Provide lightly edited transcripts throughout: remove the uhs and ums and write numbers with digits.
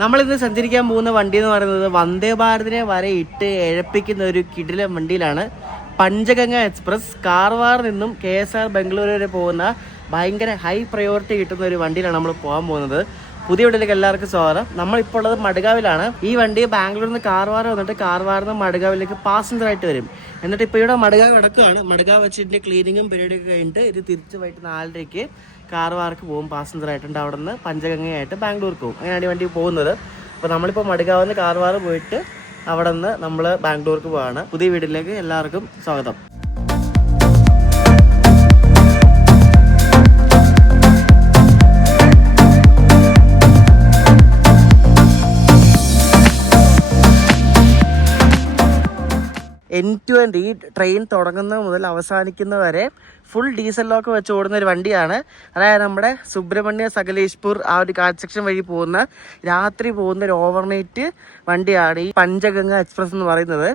നമ്മളിന്ന് സഞ്ചരിക്കാൻ പോകുന്ന വണ്ടി എന്ന് പറയുന്നത് വന്ദേ ഭാരതിനെ വരെ ഇട്ട് എഴപ്പിക്കുന്ന ഒരു കിടിലൻ വണ്ടിയിലാണ്. പഞ്ചഗംഗ എക്സ്പ്രസ് കാർവാറിൽ നിന്നും KSR ബംഗളൂരു വരെ പോകുന്ന ഭയങ്കര ഹൈ പ്രയോറിറ്റി കിട്ടുന്ന ഒരു വണ്ടിയിലാണ് നമ്മൾ പോകാൻ പോകുന്നത്. പുതിയ വീട്ടിലേക്ക് എല്ലാവർക്കും സ്വാഗതം. നമ്മളിപ്പോൾ ഉള്ളത് മഡ്ഗാവിലാണ്. ഈ വണ്ടി ബാംഗ്ലൂരിൽ നിന്ന് കാർവാർ വന്നിട്ട് കാർവാറിൽ നിന്ന് മഡ്ഗാവിലേക്ക് പാസഞ്ചർ ആയിട്ട് വരും. എന്നിട്ട് ഇപ്പോൾ ഇവിടെ മഡ്ഗാവ് കിടക്കുകയാണ്. മഡ്ഗാവ് വെച്ചിട്ട് ക്ലീനിങ്ങും പരിപാടിയൊക്കെ കഴിഞ്ഞിട്ട് ഇത് തിരിച്ച് വൈകിട്ട് 4:30 കാർവാർക്ക് പോകും. പാസഞ്ചർ ആയിട്ടുണ്ട്. അവിടെ നിന്ന് പഞ്ചഗംഗയായിട്ട് ബാംഗ്ലൂർക്ക് പോകും. അങ്ങനെയാണ് ഈ വണ്ടി പോകുന്നത്. അപ്പോൾ നമ്മളിപ്പോൾ മഡ്ഗാവിൽ നിന്ന് കാർവാർ പോയിട്ട് അവിടെ നിന്ന് നമ്മൾ ബാംഗ്ലൂർക്ക് പോവാണ്. പുതിയ വീട്ടിലേക്ക് എല്ലാവർക്കും സ്വാഗതം. end to end ഈ ട്രെയിൻ തുടങ്ങുന്നത് മുതൽ അവസാനിക്കുന്ന വരെ ഫുൾ ഡീസൽ ലോക്ക് വെച്ച് ഓടുന്ന ഒരു വണ്ടിയാണ്. അതായത് നമ്മുടെ സുബ്രഹ്മണ്യ സകലേഷ്പൂർ ആ ഒരു കാറ്റ് സെക്ഷൻ വഴി പോകുന്ന രാത്രി പോകുന്ന ഒരു ഓവർനൈറ്റ് വണ്ടിയാണ് ഈ പഞ്ചഗംഗ എക്സ്പ്രസ് എന്ന് പറയുന്നത്.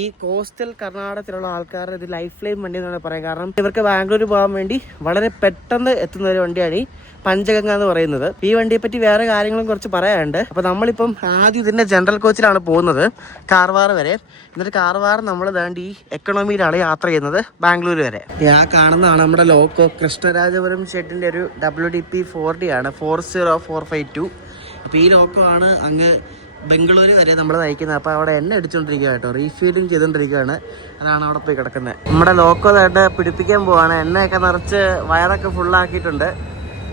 ഈ കോസ്റ്റൽ കർണാടകത്തിലുള്ള ആൾക്കാരുടെ ഇത് ലൈഫ് ലൈൻ വണ്ടി എന്നാണ് പറയാം. കാരണം ഇവർക്ക് ബാംഗ്ലൂർ പോകാൻ വേണ്ടി വളരെ പെട്ടെന്ന് എത്തുന്ന ഒരു വണ്ടിയാണ് ഈ പഞ്ചഗംഗ എന്ന് പറയുന്നത്. ഈ വണ്ടിയെ പറ്റി വേറെ കാര്യങ്ങളും കുറച്ച് പറയാനുണ്ട്. അപ്പോൾ നമ്മളിപ്പം ആദ്യം ഇതിന്റെ ജനറൽ കോച്ചിലാണ് പോകുന്നത് കാർവാർ വരെ. എന്നിട്ട് കാർവാർ നമ്മൾ ദാണ്ട് ഈ എക്കണോമിയിലാണ് യാത്ര ചെയ്യുന്നത് ബാംഗ്ലൂർ വരെ. ആ കാണുന്നതാണ് നമ്മുടെ ലോക്കോ. കൃഷ്ണരാജപുരം ഷെഡിന്റെ ഒരു WDP 4D ആണ്, 40452. അപ്പോൾ ഈ ലോക്കോ ആണ് അങ്ങ് ബംഗളൂരു വരെ നമ്മൾ നയിക്കുന്നത്. അപ്പോൾ അവിടെ എണ്ണ അടിച്ചുകൊണ്ടിരിക്കുക കേട്ടോ, റീഫീലിംഗ് ചെയ്തുകൊണ്ടിരിക്കുകയാണ്. അതാണ് അവിടെ പോയി കിടക്കുന്നത്. നമ്മുടെ ലോക്കോ ആയിട്ട് പിടിപ്പിക്കാൻ പോവാണ്. എണ്ണയൊക്കെ നിറച്ച് വയറൊക്കെ ഫുള്ളാക്കിയിട്ടുണ്ട്.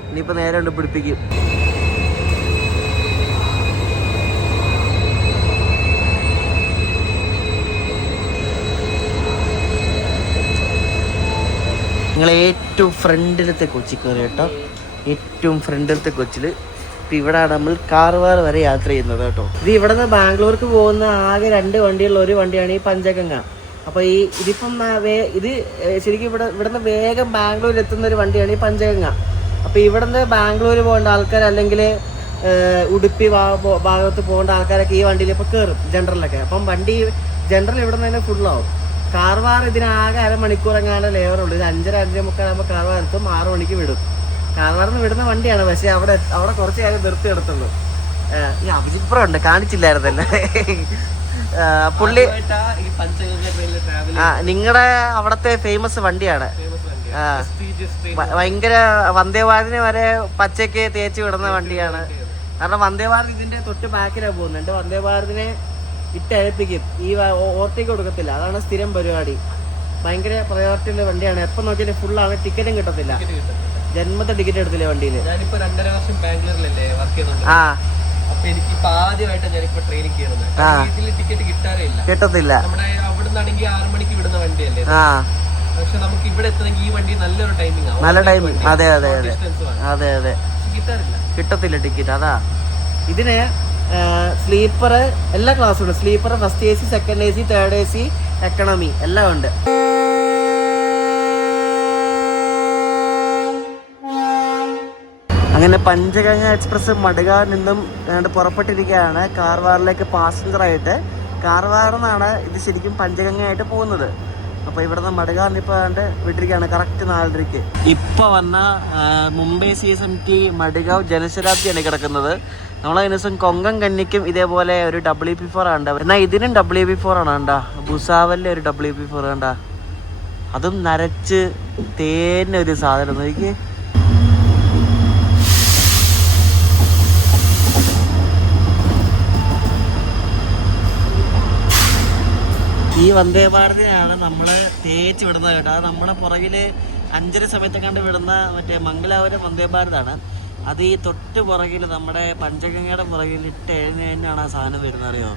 ഇനിയിപ്പോൾ നേരെ കൊണ്ട് പിടിപ്പിക്കും. നിങ്ങൾ ഏറ്റവും ഫ്രണ്ടിലത്തെ കൊച്ചി കയറി കേട്ടോ, ഏറ്റവും ഫ്രണ്ടിലത്തെ കൊച്ചിൽ. ഇപ്പം ഇവിടെയാണ് നമ്മൾ കാർവാർ വരെ യാത്ര ചെയ്യുന്നത് കേട്ടോ. ഇത് ഇവിടെ നിന്ന് ബാംഗ്ലൂർക്ക് പോകുന്ന ആകെ 2 വണ്ടിയുള്ള ഒരു വണ്ടിയാണ് ഈ പഞ്ചഗംഗ. അപ്പോൾ ഇതിപ്പം ഇത് ശരിക്കും ഇവിടുന്ന് വേഗം ബാംഗ്ലൂർ എത്തുന്ന ഒരു വണ്ടിയാണ് ഈ പഞ്ചഗംഗ. അപ്പോൾ ഇവിടുന്ന് ബാംഗ്ലൂർ പോകേണ്ട ആൾക്കാർ അല്ലെങ്കിൽ ഉടുപ്പി ഭാഗത്ത് പോകേണ്ട ആൾക്കാരൊക്കെ ഈ വണ്ടിയിൽ ഇപ്പോൾ കയറും ജനറലൊക്കെ. അപ്പം വണ്ടി ജനറൽ ഇവിടെ നിന്ന് തന്നെ ഫുള്ളാവും. കാർവാർ ഇതിനാകെ അരമണിക്കൂർ എങ്ങാണ്ട് ലേവറുള്ളൂ. ഇത് 5:30-5:45 ആകുമ്പോൾ കാർവാർ എത്തും. 6 മണിക്ക് വിടും. കാർവാറിൽ നിന്ന് വിടുന്ന വണ്ടിയാണ്. പക്ഷേ അവിടെ കുറച്ച് കാര്യം നിർത്തി എടുത്തുള്ളൂ. ഈ അഭിജിപ്രം ഉണ്ട്, കാണിച്ചില്ലായിരുന്നല്ലേ പുള്ളി. നിങ്ങളുടെ അവിടത്തെ ഫേമസ് വണ്ടിയാണ്. ഭയങ്കര വന്ദേ ഭാരതിനെ വരെ പച്ചയ്ക്ക് തേച്ച് വിടുന്ന വണ്ടിയാണ്. കാരണം വന്ദേ ഭാരത് ഇതിന്റെ തൊട്ട് ബാക്കിലാണ് പോകുന്നുണ്ട്. വന്ദേ ഭാരതിനെ ഇട്ടഴപ്പിക്കും, ഈ ഓവർടേക്ക് കൊടുക്കത്തില്ല. അതാണ് സ്ഥിരം പരിപാടി. ഭയങ്കര പ്രയോറിറ്റി ഉള്ള വണ്ടിയാണ്. എപ്പം നോക്കിയാലും ഫുള്ളാണ്, ടിക്കറ്റും കിട്ടത്തില്ല. ജന്മത്തെ ടിക്കറ്റ് എടുത്തില്ലേ വണ്ടിയിൽ. ഞാനിപ്പോ 2.5 വർഷം ബാംഗ്ലൂരിലല്ലേ വർക്ക് ചെയ്യുന്നത്. അപ്പൊ എനിക്ക് ആദ്യമായിട്ട് ഞാനിപ്പോ ട്രെയിനിൽ കയറുന്നത്. ടിക്കറ്റ് കിട്ടാറില്ല. നമ്മുടെ അവിടെ നിന്നാണെങ്കിൽ 6 മണിക്ക് വിടുന്ന വണ്ടിയല്ലേ. പക്ഷെ നമുക്ക് ഇവിടെ എത്തണമെങ്കിൽ ഈ വണ്ടി നല്ലൊരു ടൈമിംഗ് ആവും. നല്ല ടൈമിംഗ്. അതെ അതെ അതെ അതെ അതെ കിട്ടത്തില്ല ടിക്കറ്റ്. അതാ ഇതിന് സ്ലീപ്പർ എല്ലാ ക്ലാസ്സും ഉണ്ട്. Sleeper, first AC, second AC, third AC, economy എല്ലാം ഉണ്ട്. അങ്ങനെ പഞ്ചഗംഗ എക്സ്പ്രസ് മഡ്ഗാവിൽ നിന്നും പുറപ്പെട്ടിരിക്കുകയാണ് കാർവാറിലേക്ക് പാസഞ്ചർ ആയിട്ട്. കാർവാറിൽ നിന്നാണ് ഇത് ശരിക്കും പഞ്ചഗംഗയായിട്ട് പോകുന്നത്. അപ്പോൾ ഇവിടുന്ന് മഡ്ഗാവിൽ ഇപ്പോൾ വിട്ടിരിക്കുകയാണ് കറക്റ്റ് 4:30. ഇപ്പോൾ വന്ന മുംബൈ CSMT മഡ്ഗാവ് ജനശതാബ്ദിയാണ് കിടക്കുന്നത്. നമ്മളെ ദിവസം കൊങ്കൺ കന്നിക്കും ഇതേപോലെ ഒരു WP4 ആണ്. എന്നാൽ ഇതിനും WP4 ആണ് കണ്ടാ. ഭുസാവലിലെ ഒരു WP4 കണ്ടാ. അതും നരച്ച് തേനൊരു സാധനം നോക്കി. ഈ വന്ദേ ഭാരതിനാണ് നമ്മള് തേച്ച് വിടുന്നത് കേട്ടോ. അത് നമ്മളെ പുറകില് 5:30 സമയത്ത് കണ്ട് വിടുന്ന മറ്റേ മംഗലാപുരം വന്ദേ ഭാരതാണ്. അത് ഈ തൊട്ട് പുറകിൽ നമ്മുടെ പഞ്ചഗംഗയുടെ പുറകിൽ ഇട്ട് എഴുന്നേറ്റാണ് ആ സാധനം വരുന്നത്, അറിയോ.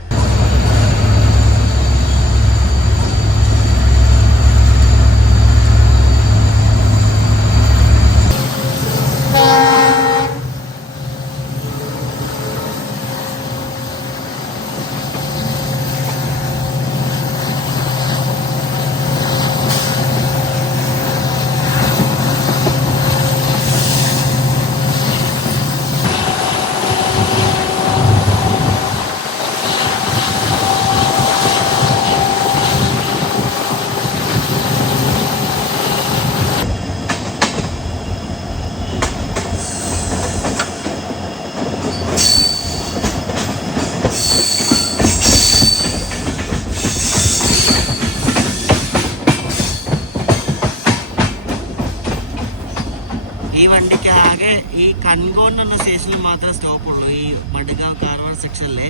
ഈ വണ്ടിക്ക് ആകെ ഈ കൺകോൺ എന്ന സ്റ്റേഷനിൽ മാത്രമേ സ്റ്റോപ്പുള്ളൂ, ഈ മടുങ്ങാവ് കാർവാർ സെക്ഷനിൽ.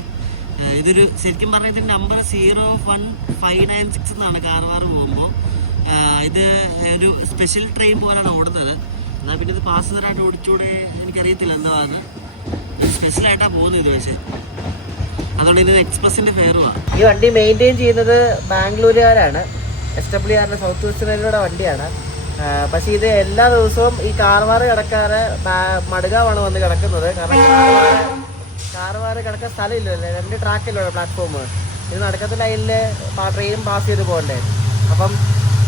ഇതൊരു ശരിക്കും പറഞ്ഞാൽ ഇതിൻ്റെ നമ്പർ 01596 എന്നാണ് കാർവാർ പോകുമ്പോൾ. ഇത് ഒരു സ്പെഷ്യൽ ട്രെയിൻ പോലാണ് ഓടുന്നത്. എന്നാൽ പിന്നെ ഇത് പാസഞ്ചറായിട്ട് ഓടിച്ചൂടെ എനിക്കറിയത്തില്ല എന്താണ്, സ്പെഷ്യലായിട്ടാണ് പോകുന്നത് ഇത്. പക്ഷേ അതുകൊണ്ട് ഇതിന് എക്സ്പ്രസിൻ്റെ ഫെയറുമാണ്. ഈ വണ്ടി മെയിൻറ്റെയിൻ ചെയ്യുന്നത് ബാംഗ്ലൂരുകാരാണ്. SWRൻ്റെ സൗത്ത് വെസ്റ്റ് റെയിൽവേയുടെ വണ്ടിയാണ്. പക്ഷേ ഇത് എല്ലാ ദിവസവും ഈ കാർവാർ കിടക്കാറ് മടുകാവാണ് വന്ന് കിടക്കുന്നത്. കാരണം കാർവാർ കിടക്കാൻ സ്ഥലമില്ലല്ലോ, 2 ട്രാക്കില്ലോ പ്ലാറ്റ്ഫോം. ഇത് നടക്കത്തെ ലൈനിൽ ട്രെയിൻ പാസ് ചെയ്ത് പോകണ്ടേ. അപ്പം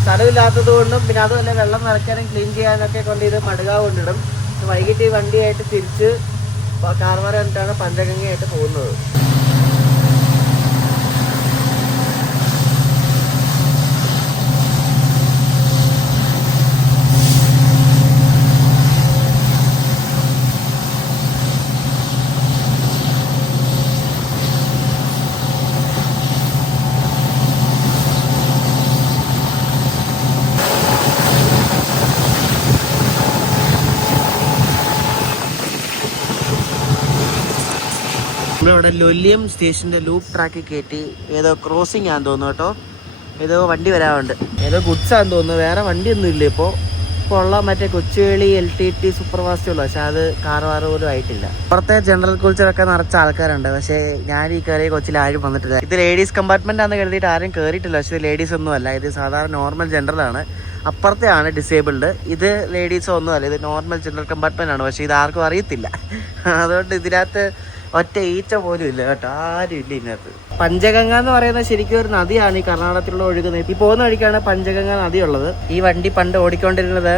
സ്ഥലമില്ലാത്തത് കൊണ്ടും പിന്നെ അതുമല്ല വെള്ളം നിറയ്ക്കാനും ക്ലീൻ ചെയ്യാനൊക്കെ കൊണ്ട് ഇത് മടുകാവ് കൊണ്ടിടും. വൈകിട്ട് ഈ വണ്ടിയായിട്ട് തിരിച്ച് കാർവാർ കണ്ടിട്ടാണ് പഞ്ചഗംഗയായിട്ട് പോകുന്നത്. നമ്മളിവിടെ ലൊല്ലിയം സ്റ്റേഷൻ്റെ ലൂപ്പ് ട്രാക്കിൽ കയറ്റി. ഏതോ ക്രോസിംഗ് ആണെന്ന് തോന്നുന്നു കേട്ടോ. ഏതോ വണ്ടി വരാറുണ്ട്, ഏതോ ഗുഡ്സാന്ന് തോന്നുന്നു. വേറെ വണ്ടിയൊന്നും ഇല്ല ഇപ്പോൾ ഉള്ള മറ്റേ കൊച്ചുവേളി LTT സൂപ്പർ ഫാസ്റ്റ് ഉള്ളു. പക്ഷെ അത് കാർവാർ പോലും ആയിട്ടില്ല. പുറത്തെ ജനറൽ കോച്ചിലൊക്കെ നിറച്ച ആൾക്കാരുണ്ട്. പക്ഷേ ഞാൻ ഈ കയറിയ കൊച്ചിൽ ആരും വന്നിട്ടില്ല. ഇത് ലേഡീസ് കമ്പാർട്ട്മെന്റ് ആണെന്ന് കരുതിയിട്ട് ആരും കയറിയിട്ടില്ല. പക്ഷേ ലേഡീസ് ഒന്നും അല്ല, ഇത് സാധാരണ നോർമൽ ജനറലാണ്. അപ്പുറത്തെ ആണ് ഡിസേബിൾഡ്, ഇത് ലേഡീസോ ഒന്നും അല്ല, ഇത് നോർമൽ ജനറൽ കമ്പാർട്ട്മെന്റ് ആണ്. പക്ഷേ ഇത് ആർക്കും അറിയത്തില്ല. അതുകൊണ്ട് ഇതിനകത്ത് ഒറ്റ ഈച്ച പോലും ഇല്ല കേട്ടോ, ആരും ഇല്ല ഇതിനകത്ത്. പഞ്ചഗംഗ എന്ന് പറയുന്നത് ശരിക്കും ഒരു നദിയാണ് ഈ കർണാടകത്തിലൂടെ ഒഴുകുന്നത്. ഈ പോകുന്ന വഴിക്കാണ് പഞ്ചഗംഗ നദി ഉള്ളത്. ഈ വണ്ടി പണ്ട് ഓടിക്കൊണ്ടിരുന്നത്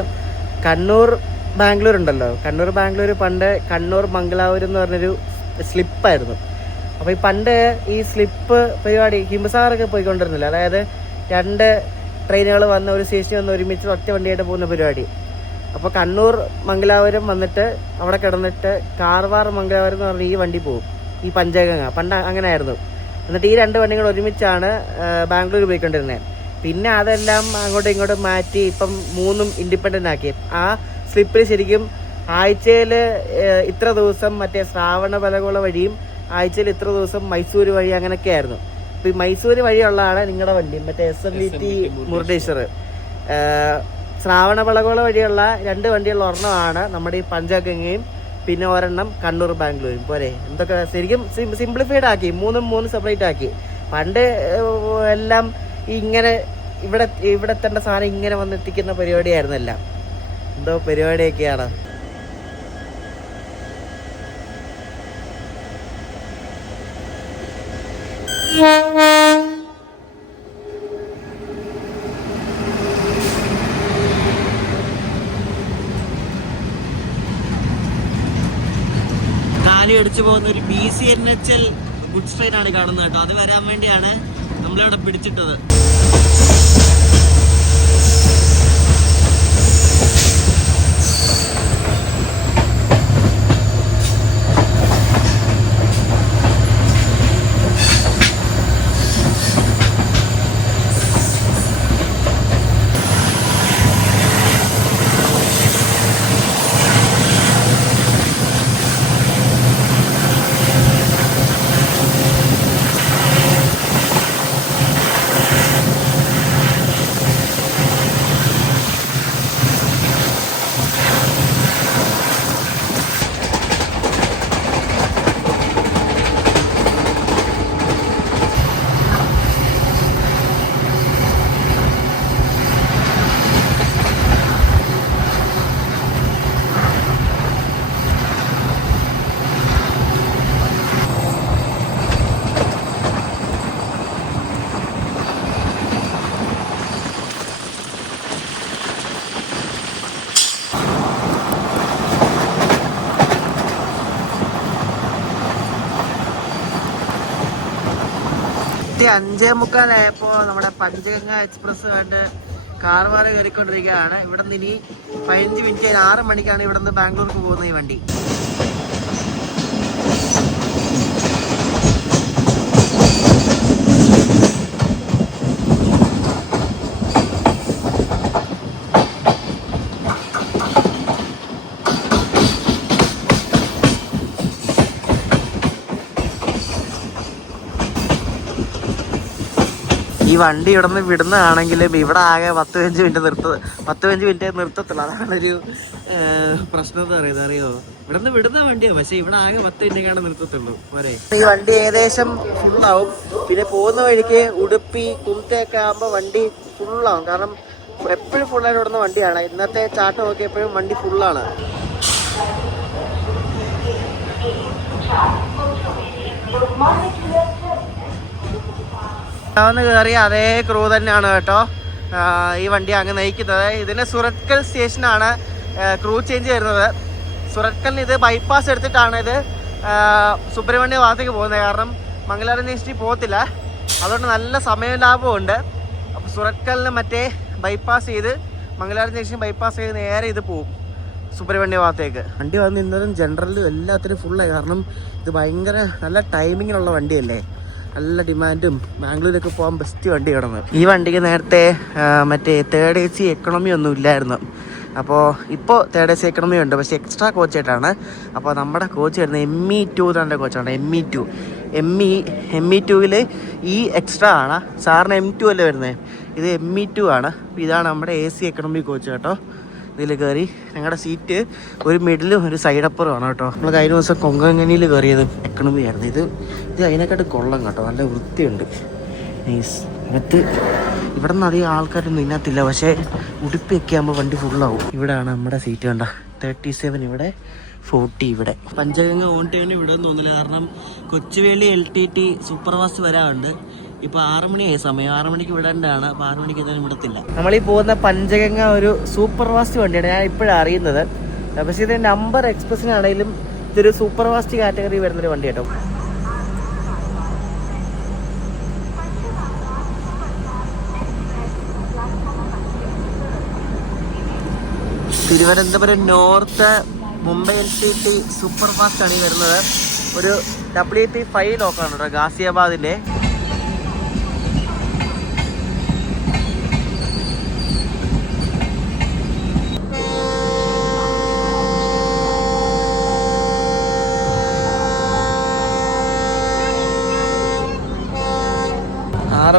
കണ്ണൂർ ബാംഗ്ലൂർ ഉണ്ടല്ലോ, കണ്ണൂർ ബാംഗ്ലൂർ പണ്ട് കണ്ണൂർ മംഗലാപുരം എന്ന് പറഞ്ഞൊരു സ്ലിപ്പായിരുന്നു. അപ്പോൾ ഈ പണ്ട് ഈ സ്ലിപ്പ് പരിപാടി ഹിംസാഗറൊക്കെ പോയിക്കൊണ്ടിരുന്നില്ല. അതായത് 2 ട്രെയിനുകൾ വന്ന് ഒരു സ്റ്റേഷനിൽ വന്ന് ഒരുമിച്ച് ഒറ്റ വണ്ടിയായിട്ട് പോകുന്ന പരിപാടി. അപ്പോൾ കണ്ണൂർ മംഗലാപുരം വന്നിട്ട് അവിടെ കിടന്നിട്ട് കാർവാർ മംഗലാപുരം എന്ന് പറഞ്ഞാൽ ഈ വണ്ടി പോകും, ഈ പഞ്ചഗംഗ. പണ്ട് അങ്ങനെ ആയിരുന്നു. എന്നിട്ട് ഈ 2 വണ്ടികൾ ഒരുമിച്ചാണ് ബാംഗ്ലൂർ പോയിക്കൊണ്ടിരുന്നത്. പിന്നെ അതെല്ലാം അങ്ങോട്ടും ഇങ്ങോട്ടും മാറ്റി ഇപ്പം 3ഉം ഇൻഡിപെൻഡൻ്റ് ആക്കി. ആ സ്ലിപ്പിൽ ശരിക്കും ആഴ്ചയിൽ ഇത്ര ദിവസം മറ്റേ ശ്രാവണബലഗോള വഴിയും ആഴ്ചയിൽ ഇത്ര ദിവസം മൈസൂർ വഴി അങ്ങനെയൊക്കെ ആയിരുന്നു. ഇപ്പം ഈ മൈസൂർ വഴിയുള്ളതാണ് നിങ്ങളുടെ വണ്ടി, മറ്റേ SMVT മുരുടേശ്വർ. ശ്രാവണബലഗോള വഴിയുള്ള 2 വണ്ടിയുള്ള ഒരെണ്ണമാണ് നമ്മുടെ ഈ പഞ്ചഗംഗയും, പിന്നെ ഒരെണ്ണം കണ്ണൂർ ബാംഗ്ലൂരും. പോരെ എന്തൊക്കെ ശരിക്കും സിംപ്ലിഫൈഡ് ആക്കി, 3 സെപ്പറേറ്റ് ആക്കി. പണ്ട് എല്ലാം ഇങ്ങനെ ഇവിടെ എത്തേണ്ട സാധനം ഇങ്ങനെ വന്നെത്തിക്കുന്ന പരിപാടിയായിരുന്നു എല്ലാം. എന്തോ പരിപാടിയൊക്കെയാണ്. അടിച്ചു പോകുന്ന ഒരു BCNHL ഗുഡ്സ് ട്രെയിൻ ആണ് കാണുന്നത് കേട്ടോ. അത് വരാൻ വേണ്ടിയാണ് നമ്മളിവിടെ പിടിച്ചിട്ടത്. കൃത്യം 5:45 നമ്മുടെ പഞ്ചഗംഗ എക്സ്പ്രസ് കണ്ട് കാർവാർ കയറിക്കൊണ്ടിരിക്കുകയാണ്. ഇവിടെ നിന്ന് ഇനി 15 മിനിറ്റ് 6 മണിക്കാണ് ഇവിടെ നിന്ന് ബാംഗ്ലൂർക്ക് പോകുന്നത് ഈ വണ്ടി. ഈ വണ്ടി ഇവിടെ നിന്ന് വിടുന്നതാണെങ്കിലും ഇവിടെ ആകെ 10-15 മിനിറ്റ് നിർത്തത്തുള്ളൂ. അതാണൊരു പ്രശ്നം എന്ന് പറയുന്നത്. അറിയോ, ഇവിടെ നിന്ന് വിടുന്ന വണ്ടിയോ, പക്ഷെ ഇവിടെ ആകെ 10 മിനിറ്റൊക്കെയാണ് നിർത്തത്തുള്ളൂ പോരെ. ഈ വണ്ടി ഏകദേശം ഫുള്ളാവും. പിന്നെ പോകുന്ന വഴിക്ക് ഉടുപ്പി കുമറ്റയൊക്കെ ആകുമ്പോൾ വണ്ടി ഫുള്ളാവും. കാരണം എപ്പോഴും ഫുള്ളായിട്ട് ഓടുന്ന വണ്ടിയാണ്. ഇന്നത്തെ ചാട്ടം നോക്കി എപ്പോഴും വണ്ടി ഫുള്ളാണ്. കയറിയ അതേ ക്രൂ തന്നെയാണ് കേട്ടോ ഈ വണ്ടി അങ്ങ് നയിക്കുന്നത്. ഇതിന് സുറത്കൽ സ്റ്റേഷനാണ് ക്രൂ ചേഞ്ച് വരുന്നത്. സുറത്കലിന് ഇത് ബൈപ്പാസ് എടുത്തിട്ടാണ് ഇത് സുബ്രഹ്മണ്യ ഭാഗത്തേക്ക് പോകുന്നത്. കാരണം മംഗലാപുരം ജംഗ്ഷനിൽ പോകത്തില്ല, അതുകൊണ്ട് നല്ല സമയ ലാഭമുണ്ട്. അപ്പോൾ സുറത്കലിന് മറ്റേ ബൈപ്പാസ് ചെയ്ത് മംഗലാപുരം ജംഗ്ഷൻ ബൈപ്പാസ് ചെയ്ത് നേരെ ഇത് പോകും സുബ്രഹ്മണ്യ ഭാഗത്തേക്ക്. വണ്ടി വന്ന് ഇന്നതും ജനറലും എല്ലാത്തിനും ഫുള്ളായി. കാരണം ഇത് ഭയങ്കര നല്ല ടൈമിങ്ങിനുള്ള വണ്ടിയല്ലേ, നല്ല ഡിമാൻഡും. ബാംഗ്ലൂരൊക്കെ പോകാൻ ബെസ്റ്റ് വണ്ടി കിടന്നു. ഈ വണ്ടിക്ക് നേരത്തെ മറ്റേ 3rd AC എക്കണോമി ഒന്നും ഇല്ലായിരുന്നു. അപ്പോൾ ഇപ്പോൾ 3rd AC എക്കണോമി ഉണ്ട്, പക്ഷേ എക്സ്ട്രാ കോച്ചായിട്ടാണ്. അപ്പോൾ നമ്മുടെ കോച്ച് വരുന്നത് ME2 തന്നെ കോച്ചാണ്. ME2 ഈ എക്സ്ട്രാ ആണ്. സാറിന് M2 അല്ലേ വരുന്നത്, ഇത് ME2 ആണ്. ഇതാണ് നമ്മുടെ AC എക്കണോമി കോച്ച് കേട്ടോ. ഇതിൽ കയറി ഞങ്ങളുടെ സീറ്റ് ഒരു മിഡിലും ഒരു സൈഡ് അപ്പറുമാണ് കേട്ടോ. നമ്മൾ കഴിഞ്ഞ ദിവസം കൊങ്കണിയിൽ കയറിയത് എക്കണോമി ആയിരുന്നു. ഇത് അതിനെക്കാട്ട് കൊള്ളം കേട്ടോ, നല്ല വൃത്തിയുണ്ട്. നൈസ്. അകത്ത് ഇവിടെ നിന്ന് അധികം ആൾക്കാരൊന്നും ഇതിനകത്തില്ല, പക്ഷേ ഉടുപ്പൊക്കെ ആകുമ്പോൾ വണ്ടി ഫുള്ളാവും. ഇവിടെയാണ് നമ്മുടെ സീറ്റ് കണ്ട 37, ഇവിടെ 40. ഇവിടെ പഞ്ചഗംഗ ഓൺ ടൈമിന് ഇവിടെ തോന്നില്ല, കാരണം കൊച്ചുവേളി LTT സൂപ്പർ ഫാസ്റ്റ് വരാറുണ്ട്. ഇപ്പോൾ 6 മണിയായി സമയം, 6 മണിക്ക് വിടേണ്ടതാണ്. അപ്പോൾ 6 മണിക്ക് എന്തായാലും വിടത്തില്ല. നമ്മളീ പോകുന്ന പഞ്ചഗംഗ ഒരു സൂപ്പർ ഫാസ്റ്റ് വണ്ടിയാണ്, ഞാൻ ഇപ്പോഴാണ് അറിയുന്നത്. പക്ഷേ ഇത് നമ്പർ എക്സ്പ്രസിനാണെങ്കിലും ഇതൊരു സൂപ്പർ ഫാസ്റ്റ് കാറ്റഗറി വരുന്നൊരു വണ്ടി കേട്ടോ. Thiruvananthapuram north Mumbai LTT super fast ആണ് ഈ വരുന്നത്. ഒരു WP5 ലോക്കാണ് കേട്ടോ, ഗാസിയാബാദിൻ്റെ.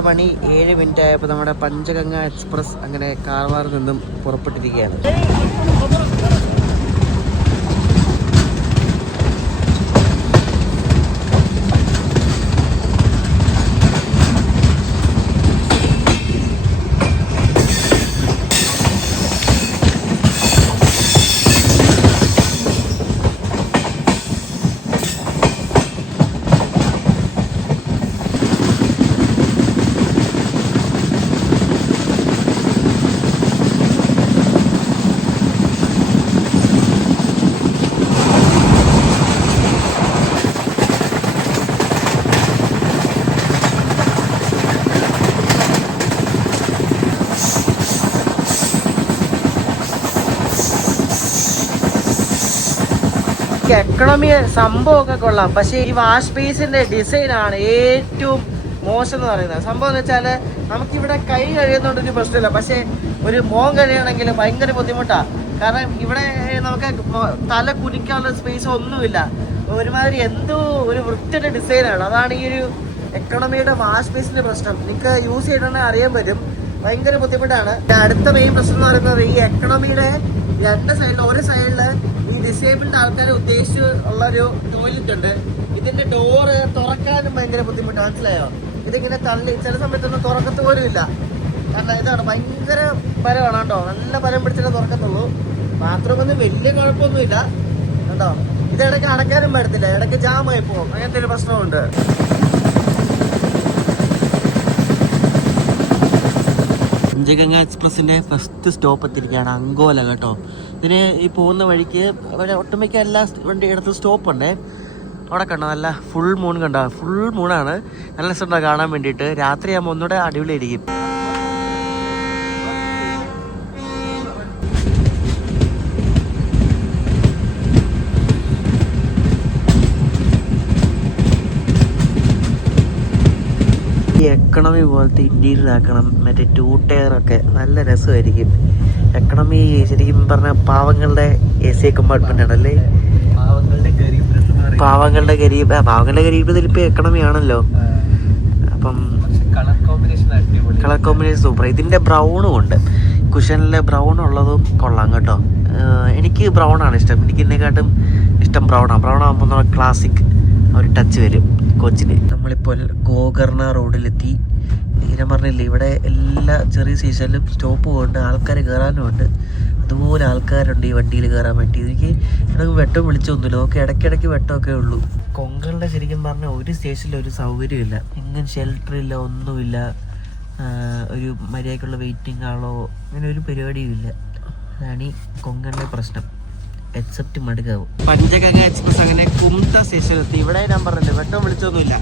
മണി 7 ആയപ്പോൾ നമ്മുടെ പഞ്ചഗംഗ എക്സ്പ്രസ് അങ്ങനെ കാർവാറിൽ നിന്നും പുറപ്പെട്ടിരിക്കുകയാണ്. എക്കണോമി സംഭവമൊക്കെ കൊള്ളാം, പക്ഷേ ഈ വാഷ് ബേസിന്റെ ഡിസൈനാണ് ഏറ്റവും മോശം എന്ന് പറയുന്നത്. സംഭവം എന്ന് വെച്ചാൽ നമുക്കിവിടെ കൈ കഴിയുന്നതുകൊണ്ടൊരു പ്രശ്നമില്ല, പക്ഷേ ഒരു മോൻ കഴിയണമെങ്കിൽ ഭയങ്കര ബുദ്ധിമുട്ടാണ്. കാരണം ഇവിടെ നമുക്ക് തല കുനിക്കാനുള്ള സ്പേസ് ഒന്നുമില്ല. ഒരുമാതിരി എന്തോ ഒരു വൃത്തിയുടെ ഡിസൈനാണ്. അതാണ് ഈ ഒരു എക്കണോമിയുടെ വാഷ് ബേസിന്റെ പ്രശ്നം. നിങ്ങൾക്ക് യൂസ് ചെയ്യണമെങ്കിൽ അറിയാൻ പറ്റും, ഭയങ്കര ബുദ്ധിമുട്ടാണ്. അടുത്ത മെയിൻ പ്രശ്നം എന്ന് പറയുന്നത് ഈ എക്കണോമിയുടെ 2 സൈഡിൽ, ഒരു സൈഡില് ഈ ഡിസേബിൾഡ് ആൾക്കാരെ ഉദ്ദേശിച്ച് ഉള്ളൊരു ടോയ്ലറ്റ് ഉണ്ട്. ഇതിന്റെ ഡോറ് തുറക്കാനും ഭയങ്കര ബുദ്ധിമുട്ടാണ്, മനസ്സിലായോ? ഇതിങ്ങനെ തള്ളി ചില സമയത്തൊന്നും തുറക്കത്ത് പോലും ഇല്ല. കാരണം ഇതാണ് ഭയങ്കര പരമാണ് കേട്ടോ, നല്ല പരം പിടിച്ചിട്ടേ തുറക്കത്തുള്ളൂ. ബാത്റൂമൊന്നും വലിയ കുഴപ്പമൊന്നുമില്ല കേട്ടോ. ഇത് ഇടയ്ക്ക് അടയ്ക്കാനും പറ്റത്തില്ല, ഇടയ്ക്ക് ജാമായി പോകും, അങ്ങനത്തെ ഒരു പ്രശ്നമുണ്ട്. പഞ്ചഗംഗ എക്സ്പ്രസിന്റെ ഫസ്റ്റ് സ്റ്റോപ്പ് എത്തിയിരിക്കുകയാണ്, അങ്കോല കേട്ടോ. ഇതിന് ഈ പോകുന്ന വഴിക്ക് ഒട്ടുമിക്ക എല്ലാ വണ്ടിയിടത്തും സ്റ്റോപ്പ് ഉണ്ടേ. അവിടെ കണ്ടോ, നല്ല ഫുൾ മൂൺ കണ്ടോ, ഫുൾ മൂണാണ്. നല്ല രസമുണ്ടോ കാണാൻ വേണ്ടിയിട്ട്. രാത്രിയാകുമ്പോൾ ഒന്നുകൂടെ അടിപൊളിയായിരിക്കും. ഈ എക്കണോമി പോലത്തെ ഇന്റീരിയർ ആക്കണം, മറ്റേ 2 ടയറൊക്കെ നല്ല രസമായിരിക്കും. എക്കണോമി ശരിക്കും പറഞ്ഞ പാവങ്ങളുടെ AC കമ്പാർട്ട്മെന്റ് ആണല്ലേ. പാവങ്ങളുടെ ഗരീബ് ഇതിലിപ്പോൾ എക്കണോമി ആണല്ലോ. അപ്പം കളർ കോമ്പിനേഷൻ അടിപൊളി. Colour combination super. ഇതിൻ്റെ ബ്രൗണും ഉണ്ട്, കുഷനിലെ ബ്രൗൺ ഉള്ളതും കൊള്ളാം കേട്ടോ. എനിക്ക് ബ്രൗൺ ആണ് ഇഷ്ടം, എനിക്ക് ഇതിനെക്കാട്ടും ഇഷ്ടം ബ്രൗണാണ്. ബ്രൗൺ ആകുമ്പോൾ നമ്മൾ ക്ലാസിക് ഒരു ടച്ച് വരും കൊച്ചിന്. നമ്മളിപ്പോൾ ഗോകർണ റോഡിലെത്തി. ഞാൻ പറഞ്ഞില്ലേ, ഇവിടെ എല്ലാ ചെറിയ സ്റ്റേഷനിലും സ്റ്റോപ്പും ഉണ്ട്, ആൾക്കാർ കയറാനും ഉണ്ട്. അതുപോലെ ആൾക്കാരുണ്ട് ഈ വണ്ടിയിൽ കയറാൻ വേണ്ടി. എനിക്ക് വെട്ടം വിളിച്ചൊന്നുമില്ല, നമുക്ക് ഇടയ്ക്കിടയ്ക്ക് വെട്ടമൊക്കെ ഉള്ളൂ. കൊങ്കണിലെ ശരിക്കും പറഞ്ഞാൽ ഒരു സ്റ്റേഷനിൽ ഒരു സൗകര്യമില്ല, എങ്ങും ഷെൽട്ടറില്ല, ഒന്നുമില്ല, ഒരു മര്യാദക്കുള്ള വെയിറ്റിംഗ് ആളോ അങ്ങനെ ഒരു പരിപാടിയും ഇല്ല. അതാണ് ഈ കൊങ്കണിലെ പ്രശ്നം, എക്സെപ്റ്റ് മടുക്കാവും. പഞ്ചഗംഗ എക്സ്പ്രസ് അങ്ങനെ കുംത സ്റ്റേഷനിലെത്തി. ഇവിടെ ഞാൻ പറഞ്ഞില്ലേ വെട്ടം വിളിച്ചൊന്നുമില്ല,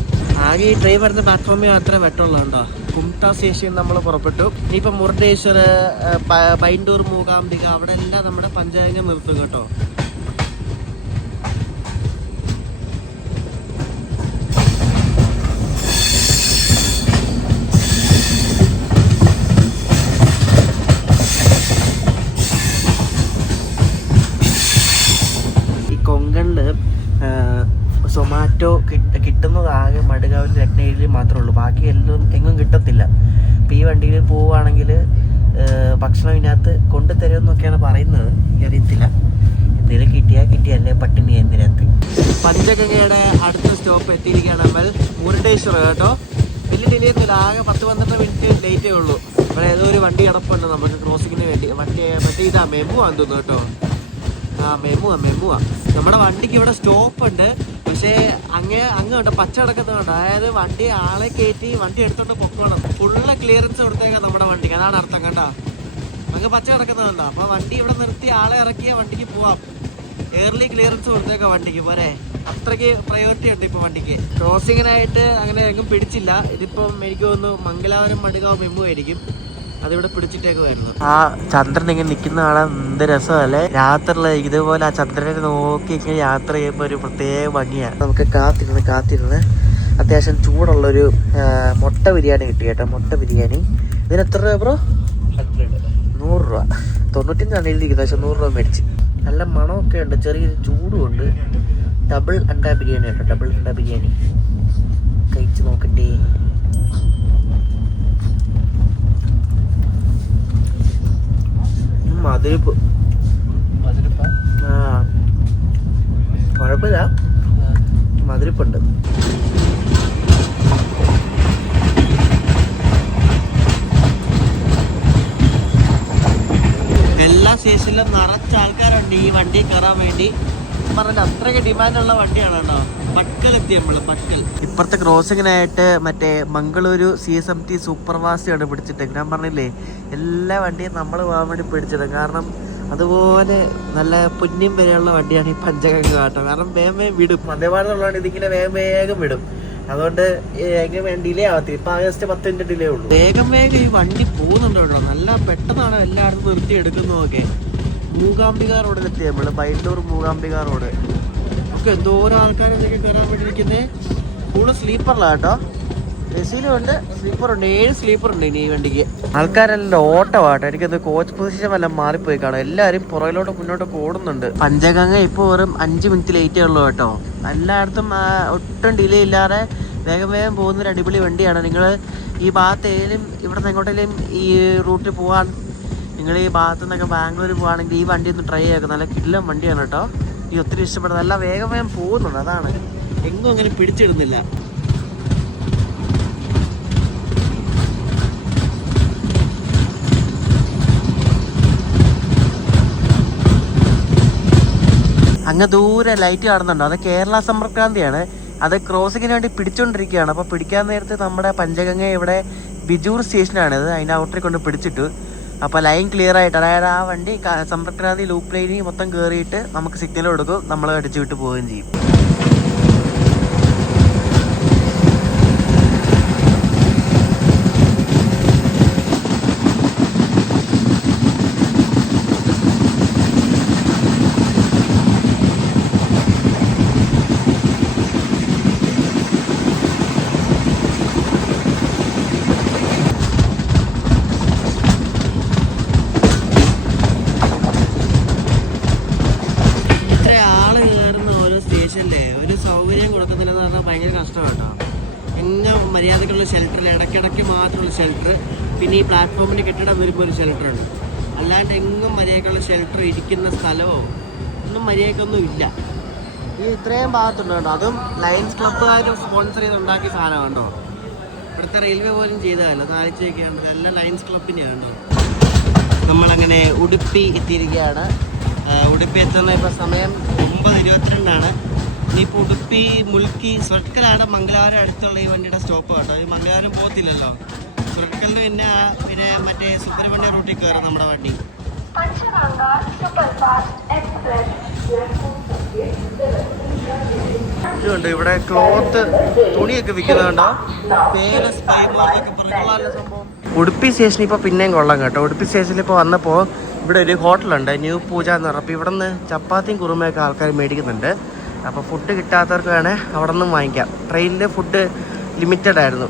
ആകെ ഈ ട്രെയിൻ വരുന്ന പ്ലാറ്റ്ഫോമിൽ മാത്രമേ വെട്ടമുള്ളതുണ്ടോ. കുംത സ്റ്റേഷൻ നമ്മൾ പുറപ്പെട്ടു. ഇനിയിപ്പോൾ മുരുടേശ്വർ, ബൈൻഡൂർ, മൂകാംബിക അവിടെ എല്ലാം നമ്മുടെ പഞ്ചഗംഗ നിർത്തും കേട്ടോ. കൊങ്കണില് സൊമാറ്റോ കിട്ടുന്നതാകെ മടുകാവിൽ രത്നഗിരിയിൽ മാത്രമേ ഉള്ളൂ, ബാക്കി എല്ലാം എങ്ങും കിട്ടത്തില്ല. ഇപ്പം ഈ വണ്ടിയിൽ പോവുകയാണെങ്കിൽ ഭക്ഷണം ഇതിനകത്ത് കൊണ്ടുതരുമെന്നൊക്കെയാണ് പറയുന്നത്, അറിയത്തില്ല. എന്തെങ്കിലും കിട്ടിയല്ലേ പട്ടിണി എന്തിനകത്ത്. പഞ്ചഗംഗയുടെ അടുത്ത സ്റ്റോപ്പ് എത്തിയിരിക്കുകയാണ് നമ്മൾ, മുരുടേശ്വർ കേട്ടോ. വലിയ ഡിലേ ഒന്നുമില്ല, ആകെ 10-12 മിനിറ്റ് ലേറ്റേ ഉള്ളൂ. ഇവിടെ ഏതോ ഒരു വണ്ടി കിടപ്പുണ്ട് നമുക്ക് ക്രോസിങ്ങിന് വേണ്ടി. വണ്ടി മറ്റേ ഇതാ മെമു ആണെന്ന് തോന്നുന്നു കേട്ടോ. മെമുവാ. നമ്മുടെ വണ്ടിക്ക് ഇവിടെ സ്റ്റോപ്പ് ഉണ്ട്, പക്ഷേ അങ്ങോട്ട് പച്ച കിടക്കുന്നുണ്ട്. അതായത് വണ്ടി ആളെ കയറ്റി വണ്ടി എടുത്തോണ്ട് പൊക്കണം, ഫുള്ള് ക്ലിയറൻസ് കൊടുത്തേക്കാം നമ്മുടെ വണ്ടിക്ക്, അതാണ് അർത്ഥം കണ്ടോ. അങ്ങ് പച്ച കിടക്കുന്നുണ്ടോ. അപ്പൊ വണ്ടി ഇവിടെ നിർത്തി ആളെ ഇറക്കിയ വണ്ടിക്ക് പോവാം. എയർലി ക്ലിയറൻസ് കൊടുത്തേക്കാം വണ്ടിക്ക്, പോരെ. അത്രയ്ക്ക് പ്രയോറിറ്റി ഉണ്ട് ഇപ്പൊ വണ്ടിക്ക്. ക്രോസിങ്ങിനായിട്ട് അങ്ങനെ എങ്ങും പിടിച്ചില്ല. ഇതിപ്പം എനിക്ക് തോന്നുന്നു മംഗലാപുരം മടുകാവ് മെമു ആയിരിക്കും, അതിവിടെ പിടിച്ചിട്ടേക്കുമായിരുന്നു. ആ ചന്ദ്രൻ ഇങ്ങനെ നിൽക്കുന്ന കാണാൻ എന്ത് രസമല്ലേ. രാത്രിയില് ഇതുപോലെ ആ ചന്ദ്രനെ നോക്കി ഇങ്ങനെ യാത്ര ചെയ്യുമ്പോൾ ഒരു പ്രത്യേക ഭംഗിയാണ്. നമുക്ക് കാത്തിരുന്ന് അത്യാവശ്യം ചൂടുള്ളൊരു മുട്ട ബിരിയാണി കിട്ടി കേട്ടോ. മുട്ട ബിരിയാണി ഇതിന് എത്ര രൂപ ബ്രോ? 100 രൂപ. 95 എഴുതിയിരിക്കുന്നത്, പക്ഷെ 100 രൂപ മേടിച്ച്. നല്ല മണമൊക്കെ ഉണ്ട്, ചെറിയൊരു ചൂടും ഉണ്ട്. ഡബിൾ അണ്ട ബിരിയാണി കേട്ടോ, ഡബിൾ അണ്ട ബിരിയാണി കഴിച്ച് നോക്കട്ടെ. മധുരപ്പ് കുഴപ്പമില്ല, മധുരപ്പുണ്ട്. എല്ലാ സ്റ്റേഷനിലും നിറച്ച ആൾക്കാരുണ്ട് ഈ വണ്ടി കയറാൻ വേണ്ടി. പറഞ്ഞില്ല അത്രയ്ക്ക് ഡിമാൻഡുള്ള വണ്ടിയാണ് കേട്ടോ. പട്കൽ എത്തി നമ്മള്, പട്കൽ. ഇപ്പുറത്തെ ക്രോസിങ്ങിനായിട്ട് മറ്റേ മംഗളൂരു CSMT സൂപ്പർ ഫാസ്റ്റാണ് പിടിച്ചിട്ട്. ഞാൻ പറഞ്ഞില്ലേ എല്ലാ വണ്ടിയും നമ്മൾ പോകാൻ വേണ്ടി പിടിച്ചത്, കാരണം അതുപോലെ നല്ല പുണ്യം വരെയുള്ള വണ്ടിയാണ് ഈ പഞ്ചഗംഗ കേട്ടോ. കാരണം വേഗം വിടും, മദ്യപാനമുള്ളതാണ് ഇതിങ്ങനെ വേഗം വിടും. അതുകൊണ്ട് എങ്ങനെ ഡിലേ ആവത്തില്ല. ഇപ്പൊ ആഗസ്റ്റ് 10 മിനിറ്റ് ഡിലേ ഉള്ളൂ. വേഗം ഈ വണ്ടി പോകുന്നുണ്ട് കേട്ടോ, നല്ല പെട്ടെന്നാണ് എല്ലായിടത്തും നിർത്തി എടുക്കുന്നതൊക്കെ. മൂകാംബിക റോഡിലെത്തി നമ്മള്, ബൈൻഡൂർ മൂകാംബിക റോഡ്. നമുക്ക് എന്തോരം ആൾക്കാരൊക്കെ കയറാൻ വേണ്ടിയിരിക്കുന്നത്. കൂടുതൽ സ്ലീപ്പറിലാണ് കേട്ടോ, എസിയിലുണ്ട്, സ്ലീപ്പറുണ്ട്. 7 സ്ലീപ്പറുണ്ട് ഇനി ഈ വണ്ടിക്ക്. ആൾക്കാരെല്ലാം ഓട്ടമാട്ടോ. എനിക്കത് കോച്ച് പൊസിഷൻ വല്ല മാറിപ്പോയി കാണും, എല്ലാവരും പുറകിലോട്ട് മുന്നോട്ട് ഓടുന്നുണ്ട്. പഞ്ചഗംഗ ഇപ്പോൾ വെറും 5 മിനിറ്റ് ലേറ്റേ ഉള്ളൂ കേട്ടോ. എല്ലായിടത്തും ഒട്ടും ഡിലേ ഇല്ലാതെ വേഗം പോകുന്നൊരു അടിപൊളി വണ്ടിയാണ്. നിങ്ങൾ ഈ ഭാഗത്ത് ഏലും ഇവിടെ നിന്ന് എങ്ങോട്ടേലും ഈ റൂട്ടിൽ പോകാൻ, നിങ്ങൾ ഈ ഭാഗത്തു നിന്നൊക്കെ ബാംഗ്ലൂർ പോകുകയാണെങ്കിൽ ഈ വണ്ടി ഒന്ന് ട്രൈ ആക്കുക. നല്ല കിടിലൻ വണ്ടിയാണ് കേട്ടോ, ഈ ഒത്തിരി ഇഷ്ടപ്പെടുന്നത്. നല്ല വേഗം പോകുന്നുണ്ട്, അതാണ് എങ്ങും അങ്ങനെ പിടിച്ചിടുന്നില്ല. അങ്ങ് ദൂരെ ലൈറ്റ് കാണുന്നുണ്ടോ, അത് കേരള സമ്പർക്രാന്തിയാണ്. അത് ക്രോസിങ്ങിന് വേണ്ടി പിടിച്ചോണ്ടിരിക്കുകയാണ്. അപ്പോൾ പിടിക്കാൻ നേരത്ത് നമ്മുടെ പഞ്ചഗംഗ ഇവിടെ ബിജൂർ സ്റ്റേഷനാണിത്, അതിൻ്റെ ഔട്ടറിൽ കൊണ്ട് പിടിച്ചിട്ടു. അപ്പോൾ ലൈൻ ക്ലിയർ ആയിട്ട്, അതായത് ആ വണ്ടി സമ്പർക്രാന്തി ലൂപ്പ് ലൈനിൽ മൊത്തം കയറിയിട്ട് നമുക്ക് സിഗ്നൽ കൊടുക്കും, നമ്മൾ അടിച്ചു വിട്ട് പോവുകയും ചെയ്യും. എങ്ങും മര്യാദക്കുള്ള ഷെൽട്ടറിൽ ഇടയ്ക്കിടയ്ക്ക് മാത്രമുള്ള ഷെൽട്ടർ, പിന്നെ ഈ പ്ലാറ്റ്ഫോമിൻ്റെ കെട്ടിടം വരുമ്പോൾ ഒരു ഷെൽട്ടറുണ്ട്. അല്ലാണ്ട് എങ്ങും മര്യാദക്കുള്ള ഷെൽട്ടർ ഇരിക്കുന്ന സ്ഥലമോ ഒന്നും മര്യാദക്കൊന്നും ഇല്ല. ഈ ഇത്രയും ഭാഗത്തുണ്ട് കേട്ടോ. അതും ലയൺസ് ക്ലബ്ബുകാർ സ്പോൺസർ ചെയ്ത് ഉണ്ടാക്കിയ സാധനമാണ് കേട്ടോ. ഇവിടുത്തെ റെയിൽവേ പോലും ചെയ്തതല്ല, താഴ്ചയൊക്കെയാണ്, എല്ലാം ലയൺസ് ക്ലബിൻ്റെയാണ് കേട്ടോ. നമ്മളങ്ങനെ ഉടുപ്പി എത്തിയിരിക്കുകയാണ്. ഉടുപ്പി എത്തുന്ന ഇപ്പോൾ സമയം 9:22. ഇനിയിപ്പോൾ ഉടുപ്പി മുൽക്കി സുരത്കലാണ് മംഗലാപുരം അടുത്തുള്ള ഈ വണ്ടിയുടെ സ്റ്റോപ്പ് കേട്ടോ. ഈ മംഗലാപുരം പോകത്തില്ലല്ലോ. സുരത്കലിന് പിന്നെ മറ്റേ സുബ്രഹ്മണ്യ റൂട്ടിൽ കയറും നമ്മുടെ വണ്ടി. ഇതുണ്ട് ഇവിടെ ക്ലോത്ത് തുണിയൊക്കെ വിൽക്കുന്നുണ്ടോ. സംഭവം ഉടുപ്പി സ്റ്റേഷനിൽ ഇപ്പോൾ പിന്നെയും കൊള്ളാം കേട്ടോ. ഉടുപ്പി സ്റ്റേഷനിൽ ഇപ്പോൾ വന്നപ്പോൾ ഇവിടെ ഒരു ഹോട്ടലുണ്ട്, ന്യൂ പൂജ എന്ന് പറഞ്ഞാൽ. അപ്പോൾ ഇവിടെ നിന്ന് ചപ്പാത്തിയും കുറുമയൊക്കെ ആൾക്കാർ മേടിക്കുന്നുണ്ട്. അപ്പോൾ ഫുഡ് കിട്ടാത്തവർക്ക് വേണേൽ അവിടെ നിന്നും വാങ്ങിക്കാം. ട്രെയിനിൽ ഫുഡ് ലിമിറ്റഡ് ആയിരുന്നു.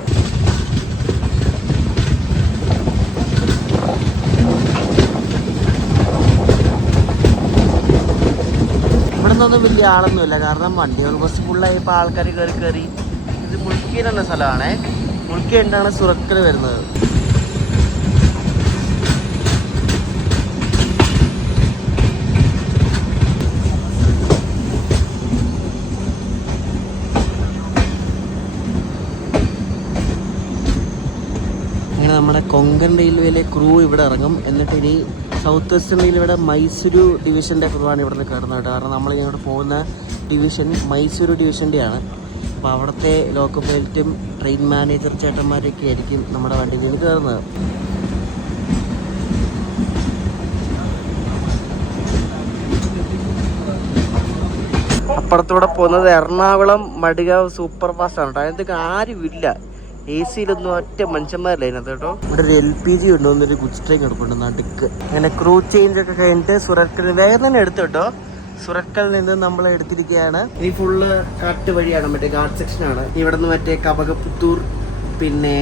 ഇവിടെ നിന്നൊന്നും വലിയ ആളൊന്നുമില്ല, കാരണം വണ്ടികൾ ബസ് ഫുള്ളായി. ഇപ്പോൾ ആൾക്കാർ കയറി ഇത് മുൾക്കി എന്ന സ്ഥലമാണേ. മുൾക്കി ഉണ്ടാണ് സുറക്കൽ വരുന്നത്. നമ്മുടെ കൊങ്കൺ റെയിൽവേയിലെ ക്രൂ ഇവിടെ ഇറങ്ങും. എന്നിട്ട് ഇനി സൗത്ത് വെസ്റ്റേൺ റെയിൽവേയുടെ മൈസൂരു ഡിവിഷൻ്റെ ക്രൂ ആണ് ഇവിടെ നിന്ന് കയറുന്നത്. കാരണം നമ്മളിങ്ങോട്ട് പോകുന്ന ഡിവിഷൻ മൈസൂരു ഡിവിഷൻ്റെയാണ്. അപ്പോൾ അവിടുത്തെ ലോക്കോ പൈലറ്റും ട്രെയിൻ മാനേജർ ചേട്ടന്മാരൊക്കെ ആയിരിക്കും നമ്മുടെ വണ്ടിയിൽ നിന്ന് കയറുന്നത്. അപ്പുറത്തൂടെ പോകുന്നത് എറണാകുളം മഡ്ഗാവ് സൂപ്പർ ഫാസ്റ്റ് ആണ് കേട്ടോ. അതിനകത്ത് ആരുമില്ല, AC-യിലൊന്നും ഒറ്റ മനുഷ്യന്മാരില്ല അതിനകത്ത് കേട്ടോ. ഇവിടെ ഒരു LPG ഉണ്ടോന്നൊരു ഗുഡ്സ് ട്രെയിൻ കിടപ്പുണ്ട് നടുക്ക്. അങ്ങനെ ക്രൂ ചേഞ്ച് ഒക്കെ കഴിഞ്ഞിട്ട് സുരത്കൽ വേഗം തന്നെ എടുത്തു കേട്ടോ. സുരത്കലിൽ നിന്ന് നമ്മൾ എടുത്തിരിക്കുകയാണ്. ഈ ഫുള്ള് കാട്ട് വഴിയാണ്, മറ്റേ ഗാർഡ് സെക്ഷനാണ്. ഇവിടെ നിന്ന് മറ്റേ കബകപുത്തൂർ, പിന്നെ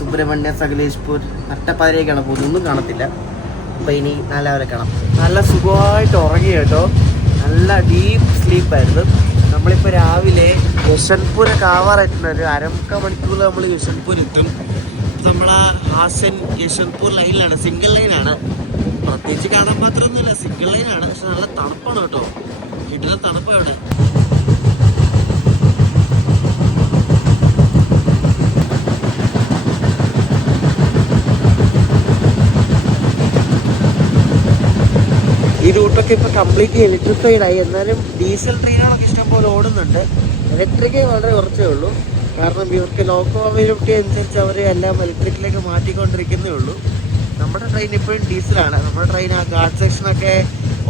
സുബ്രഹ്മണ്യ, സകലേഷ്പൂർ, അട്ടപ്പാതിരേക്കാണ് പോകുന്നത്. ഒന്നും കാണത്തില്ല. അപ്പം ഇനി നാലാവരെ കാണാം. നല്ല സുഖമായിട്ട് ഉറങ്ങി കേട്ടോ. നല്ല ഡീപ്പ് സ്ലീപ്പായിരുന്നു. നമ്മളിപ്പോൾ രാവിലെ യശ്വന്ത്പൂരൊക്കെ ആവാറായിട്ടുണ്ട്. ഒരു അരമുക്കാൽ മണിക്കൂറിൽ നമ്മൾ യശ്വന്ത്പൂർ എത്തും. നമ്മളാ ഹാസൻ യശ്വന്ത്പൂർ ലൈനിലാണ്, സിംഗിൾ ലൈനാണ്. പ്രത്യേകിച്ച് കാണാൻ മാത്രമൊന്നുമില്ല, സിംഗിൾ ലൈനാണ്. പക്ഷെ നല്ല തണുപ്പാണ് കേട്ടോ, കിട്ടുന്ന തണുപ്പ് അവിടെ. ഈ റൂട്ടൊക്കെ ഇപ്പോൾ കംപ്ലീറ്റ്ലി ഇലക്ട്രിഫൈഡ് ആയി. എന്നാലും ഡീസൽ ട്രെയിനുകളൊക്കെ ഇഷ്ടംപോലെ ഓടുന്നുണ്ട്. ഇലക്ട്രിക് വളരെ കുറച്ചേ ഉള്ളൂ. കാരണം ഇവർക്ക് ലോക്കോ അവൈലബിലിറ്റി അനുസരിച്ച് അവർ എല്ലാം ഇലക്ട്രിക്കിലേക്ക് മാറ്റിക്കൊണ്ടിരിക്കുന്നേ ഉള്ളൂ. നമ്മുടെ ട്രെയിൻ ഇപ്പോഴും ഡീസലാണ്. നമ്മുടെ ട്രെയിൻ ആ ഗാർഡ് സെക്ഷനൊക്കെ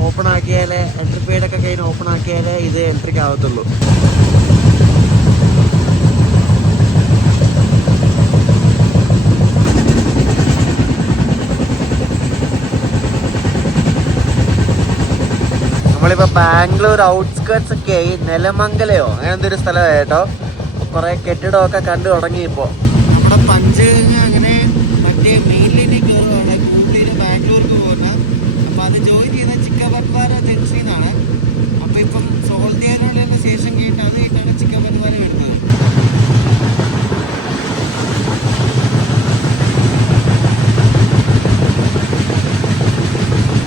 ഓപ്പൺ ആക്കിയാൽ, ഇലക്ട്രിഫൈഡൊക്കെ കഴിഞ്ഞ് ഓപ്പൺ ആക്കിയാൽ ഇത് ഇലക്ട്രിക് ആവത്തുള്ളൂ. നമ്മളിപ്പോൾ ബാംഗ്ലൂർ ഔട്ട്സ്കേർട്സ് ഒക്കെ ആയി. നെലമംഗലയോ അങ്ങനെ എന്തൊരു സ്ഥലമാണ് കേട്ടോ. കുറേ കെട്ടിടമൊക്കെ കണ്ടു തുടങ്ങി. ഇപ്പോൾ നമ്മുടെ പഞ്ചഗംഗ അങ്ങനെ മറ്റേ മെയിൻ ലൈനിൽ കയറുകയാണ്, കൂട്ടിയിൽ ബാംഗ്ലൂർക്ക് പോകുന്നത്. അപ്പോൾ അത് ജോയിൻ ചെയ്യുന്ന ചിക്കബൻവാര ജംഗ്ഷനാണ്. അപ്പോൾ ഇപ്പം സോൾദിയാനുള്ള സ്റ്റേഷൻ കേട്ട് അത് കഴിഞ്ഞാണ് ചിക്കബൻവാര വരുന്നത്.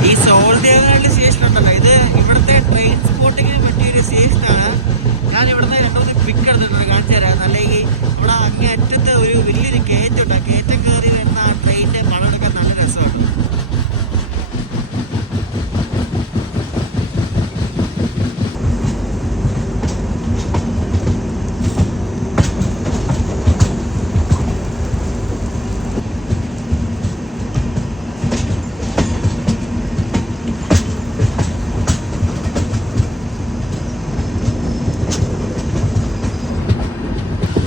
ഈ സോൾദിയാനുള്ള സ്റ്റേഷൻ ഉണ്ടല്ലോ, ഇത് ഇവിടുത്തെ ട്രെയിൻ സ്പോട്ടിങ്ങിന് പറ്റിയൊരു സ്റ്റേഷനാണ്. ഞാൻ ഇവിടുന്ന് 2-3 പിക്ക് എടുത്തിട്ടുണ്ട്, കാണിച്ചു തരാം. അല്ലെങ്കിൽ ഇവിടെ അങ്ങേ അറ്റത്ത് ഒരു വലിയൊരു കയറ്റുണ്ട്. ആ കയറ്റം കയറി വരുന്ന ആ ട്രെയിനിൻ്റെ പണം എടുക്കാൻ നല്ല രസമാണ്.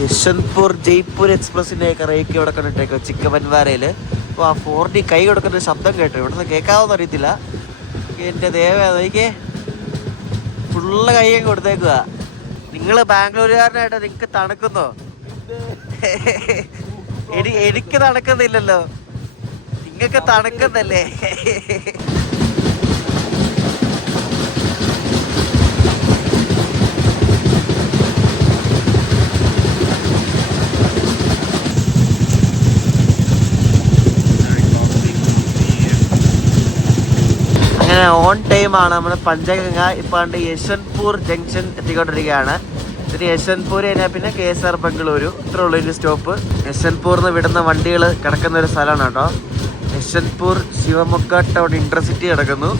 യശ്വന്ത്പൂർ ജയ്പൂർ എക്സ്പ്രസിൻ്റെ ഒക്കെ റേക്ക് ഇവിടെ കണ്ടിട്ടേക്കോ ചിക്കബൻവാരയിൽ. അപ്പോൾ ആ 4D കൈ കൊടുക്കുന്ന ശബ്ദം കേട്ടോ. ഇവിടുന്ന് കേൾക്കാവോന്ന് അറിയത്തില്ല. എൻ്റെ ദേവേ, ഫുള്ള് കൈയൊക്കെ കൊടുത്തേക്കുക. നിങ്ങൾ ബാംഗ്ലൂരുകാരനായിട്ട് നിങ്ങൾക്ക് തണുക്കുന്നോ? എനിക്ക് തണുക്കുന്നില്ലല്ലോ, നിങ്ങൾക്ക് തണുക്കുന്നല്ലേ. ഓൺ ടൈം ആണ് നമ്മുടെ പഞ്ചഗംഗ. ഇപ്പം യശ്വന്ത്പൂർ ജംഗ്ഷൻ എത്തിക്കൊണ്ടിരിക്കുകയാണ്. ഇതിന് യശ്വന്ത്പൂർ കഴിഞ്ഞാൽ പിന്നെ KSR ബംഗളൂരു, ഇത്ര ഉള്ളൂ ഇതിൻ്റെ സ്റ്റോപ്പ്. യശ്വന്ത്പൂരിൽ നിന്ന് വിടുന്ന വണ്ടികൾ കിടക്കുന്ന ഒരു സ്ഥലമാണ് കേട്ടോ. യശ്വന്ത്പൂർ ശിവമൊഗ്ഗ ടൗൺ ഇന്റർസിറ്റി കിടക്കുന്നു.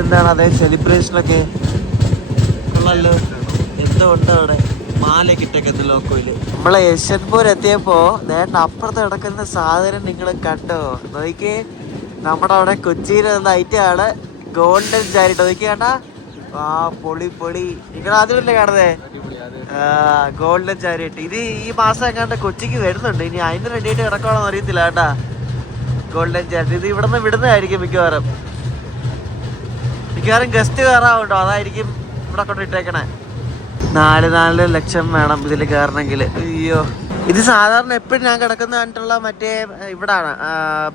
എന്താണ് അതേ സെലിബ്രേഷനൊക്കെ കൊള്ളാലോ. എന്തോ ഉണ്ടോ അവിടെ മാലയൊക്കെ ഇട്ടേക്കുന്ന ലോക്കോയില്. നമ്മളെ യശ്വന്ത്പൂർ എത്തിയപ്പോ നേട്ട അപ്പുറത്ത് കിടക്കുന്ന സാധനം നിങ്ങൾ കണ്ടോ? നോക്കിയേ, നമ്മുടെ അവിടെ കൊച്ചിയിൽ നിന്ന് ഐറ്റാണ് ഗോൾഡൻ ചാരിറ്റ്. നോക്കിയാണ്ടാ, ആ പൊളി പൊളി. നിങ്ങൾ ആദ്യമല്ലേ കാണുന്നേ? Golden chariot. ഇത് ഈ മാസം എങ്ങാണ്ട് കൊച്ചിക്ക് വരുന്നുണ്ട്. ഇനി അതിന് റെഡി ആയിട്ട് കിടക്കണമെന്ന് അറിയത്തില്ല കേട്ടാ. ഗോൾഡൻ ചാരിറ്റ് ഇത് ഇവിടെ നിന്ന് വിടുന്നതായിരിക്കും മിക്കവാറും ഗസ്റ്റ് കയറാവുണ്ടോ, അതായിരിക്കും ഇവിടെ കൊണ്ടിട്ടേക്കണേ. 4 ലക്ഷം വേണം ഇതിൽ കയറണമെങ്കിൽ. അയ്യോ, ഇത് സാധാരണ എപ്പോഴും ഞാൻ കിടക്കുന്ന കണ്ടിട്ടുള്ള മറ്റേ ഇവിടാണ്,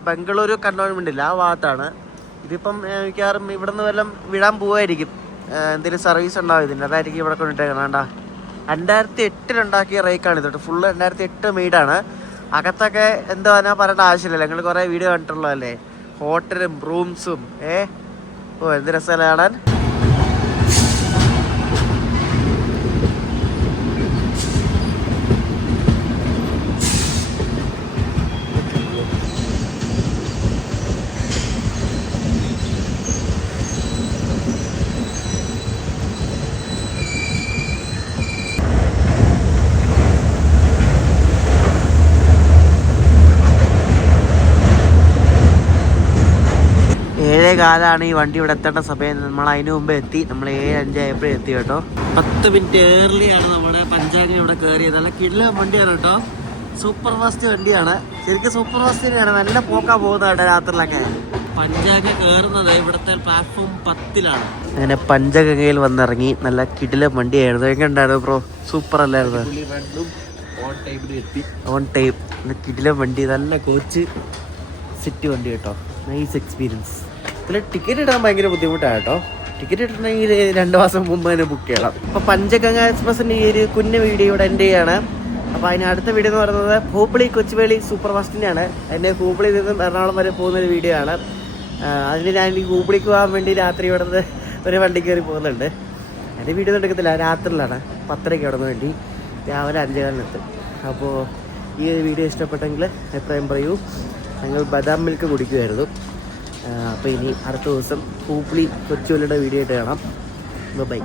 ബംഗളൂരു കണ്ടോൺമെന്റ് ഇല്ല, ആ ഭാഗത്താണ്. ഇതിപ്പം മിക്കവാറും ഇവിടെ നിന്ന് വല്ലതും വിടാൻ പോവായിരിക്കും. എന്തെങ്കിലും സർവീസ് ഉണ്ടാവും ഇതിൻ്റെ, അതായിരിക്കും ഇവിടെ കൊണ്ടിട്ടേക്കണം. വേണ്ട, 2008 ഉണ്ടാക്കിയ റേക്കാണ് ഇത്. ഫുള്ള് 2008 മെയ്ഡാണ്. അകത്തൊക്കെ എന്തോ ഞാൻ പറയേണ്ട ആവശ്യമില്ല, നിങ്ങൾ കുറേ വീഡിയോ കണ്ടിട്ടുള്ളതല്ലേ. ഹോട്ടലും റൂംസും ഓ എന്ത് രസമല്ലേ കാണാൻ. കാലാണ് ഈ വണ്ടി ഇവിടെ എത്തേണ്ട സമയം. നമ്മൾ അതിന് മുമ്പ് എത്തി. നമ്മൾ 7:05 ആയപ്പോഴും എത്തി കേട്ടോ. 10 മിനിറ്റ് ഏർലിയാണ് നമ്മുടെ പഞ്ചാഗ ഇവിടെ കയറിയത്. നല്ല കിടിലൻ വണ്ടിയാണ് കേട്ടോ. സൂപ്പർ ഫാസ്റ്റ് വണ്ടിയാണ്. ശരിക്കും സൂപ്പർ ഫാസ്റ്റ് തന്നെയാണ്. നല്ല പോക്കാ പോകുന്നത് കേട്ടോ രാത്രിയിലൊക്കെ. പഞ്ചാഗ കയറുന്നത് ഇവിടുത്തെ പ്ലാറ്റ്ഫോം 10ലാണ്. അങ്ങനെ പഞ്ചഗംഗയിൽ വന്നിറങ്ങി. നല്ല കിടിലൻ വണ്ടിയായിരുന്നു. എങ്ങനെ ഉണ്ടായിരുന്നു ബ്രോ? സൂപ്പർ അല്ലായിരുന്നു? On time. കിടിലൻ വണ്ടി, നല്ല കോച്ച് സിറ്റി വണ്ടി കേട്ടോ. Nice experience. ഇതിൽ ടിക്കറ്റ് ഇടാൻ ഭയങ്കര ബുദ്ധിമുട്ടാണ് കേട്ടോ. ടിക്കറ്റ് ഇടണമെങ്കിൽ 2 മാസം മുമ്പ് തന്നെ ബുക്ക് ചെയ്യണം. അപ്പോൾ പഞ്ചഗംഗ എക്സ്പ്രസിൻ്റെ ഈ ഒരു കുഞ്ഞു വീഡിയോ ഇവിടെ എൻ്റെ ചെയ്യാണ്. അപ്പോൾ അതിന് അടുത്ത വീഡിയോ എന്ന് പറയുന്നത് ഹൂബ്ലി കൊച്ചുവേളി സൂപ്പർ ഫാസ്റ്റിൻ്റെയാണ്. എൻ്റെ ഹൂബ്ലിയിൽ നിന്നും എറണാകുളം വരെ പോകുന്നൊരു വീഡിയോ ആണ്. അതിന് ഞാൻ ഈ ഹൂബ്ലിക്ക് പോകാൻ വേണ്ടി രാത്രി ഇവിടെ നിന്ന് ഒരു വണ്ടി കയറി പോകുന്നുണ്ട്. എൻ്റെ വീഡിയോ എടുക്കത്തില്ല, രാത്രിയിലാണ്. 10:30 അവിടെ നിന്ന് വേണ്ടി രാവിലെ 5:15 അപ്പോൾ ഈ ഒരു വീഡിയോ ഇഷ്ടപ്പെട്ടെങ്കിൽ എത്രയും പറയൂ. ഞങ്ങൾ ബദാം മിൽക്ക് കുടിക്കുമായിരുന്നു. അപ്പോൾ ഇനി അടുത്ത ദിവസം ഹൂബ്ലി കൊച്ചുവേളിയുടെ വീഡിയോ ആയിട്ട് കാണാം. ബൈ.